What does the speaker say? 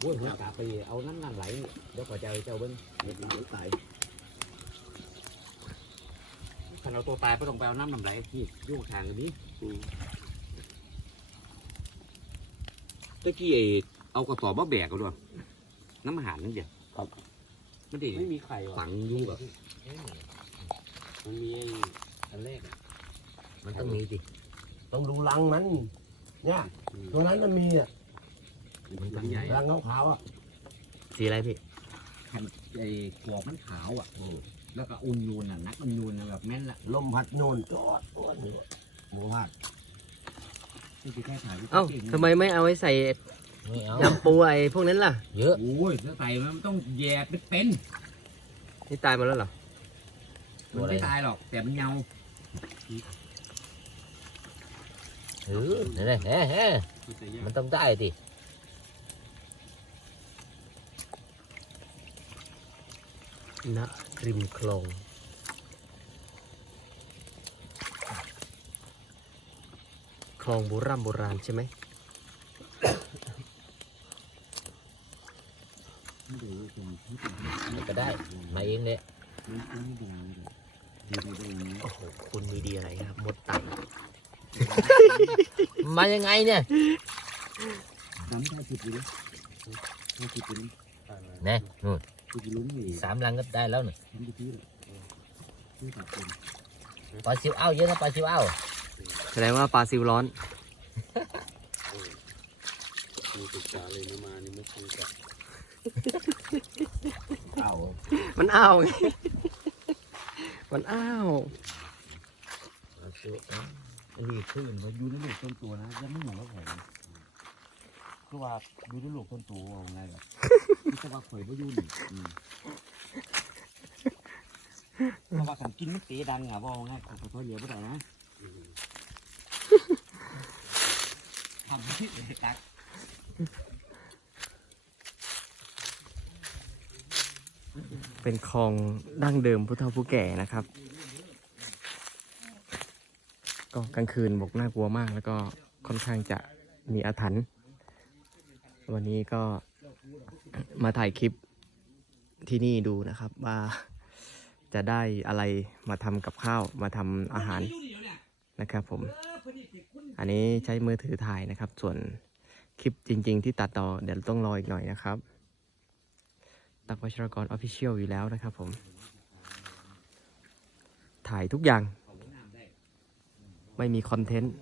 โอ้ยหัวกาไปเอาน้ำน้ำไหลเดี๋ยวขอเจ้าเจ้าเบิ้งเด็กมันตายถ้าเราตัวตายก็ต้องไปเอาน้ำน้ำไหลที่อยู่ทางนี้อืมตะกี้ไอ้เอากระสอบมาแบกกันด้วยน้ำอาหารนั่นเดียวครับไม่ได้ไม่มีไข่หรอฝังอยู่แบบมันมีไอ้อันแรกอะมันต้องมีดิต้องดูรังมันเนี่ยตัวนั้นมันมีอะ มันตั้งใหญ่รังขาวๆอะสีอะไรพี่ไอ้กรอบมันขาวอะแล้วก็อุ่นยูนอะนักอุ่นยูนอะแบบแม่นละลมพัดโนนจอดตัวนี้หมูพัดที่จะแก้ถ่ายเอ้าทำไมไม่เอาไว้ใส่ไม่เอายำปูไอ้พวกนั้นล่ะ เยอะโอ้ยถ้าใส่มันต้องแย่เป็นเป็นนี่ตายมาแล้วเหรอมันไม่ตายหรอก แต่มันเงาเออนี่นแหละเฮ้เฮ้มันต้องได้ดิ ณริมคลองคลองโบราณโบราณใช่ไหมมันก็ได้ มาเองเลยโอ้โห คุณมีดีอะไรครับมดตันมายังไงเนี่ยน้ำชาผิดอยู่ดิชาผิดอยู่ดินะนู่ นคือลุ้นอยู่สามลังก็ได้แล้วนี่ทำดีที่เลยที่ตัดเป็นปลาซิวเอ้าเยอะนะปลาซิวเอ้าแสดงว่าปลาซิวร้อนมีศึกษาเลยนะมานี่ไม่คงกับเอ้ามันอ้าวไงมันอ้าวปลาซิวเอ้ารีดขึ้นมาอยู่ในลูกต้นตัวนะยังไม่เหมือนว่าผม คือว่าอยู่ในลูกต้นตัวเอาไงแบบที่ว่าข่อยบ่อยู่นี่อืมเพราะว่าขันกินมันเตะดังอะว่าเอาไงขอขอโทษเยอะไม่ได้นะทำที่เด็กตักเป็นคลองดั้งเดิมผู้เฒ่าผู้แก่นะครับ ก็กลางคืนบอกน่ากลัวมาก แล้วก็ค่อนข้างจะมีอาถรรพ์ วันนี้ก็มาถ่ายคลิปที่นี่ดูนะครับว่าจะได้อะไรมาทำกับข้าวมาทำอาหารนะครับผม อันนี้ใช้มือถือถ่ายนะครับ ส่วนคลิปจริง ๆ ที่ตัดต่อเดี๋ยวต้องรออีกหน่อยนะครับ ตักวัชรกรออฟฟิเชียลอยู่แล้วนะครับผม ถ่ายทุกอย่าง ไม่มีคอนเทนต์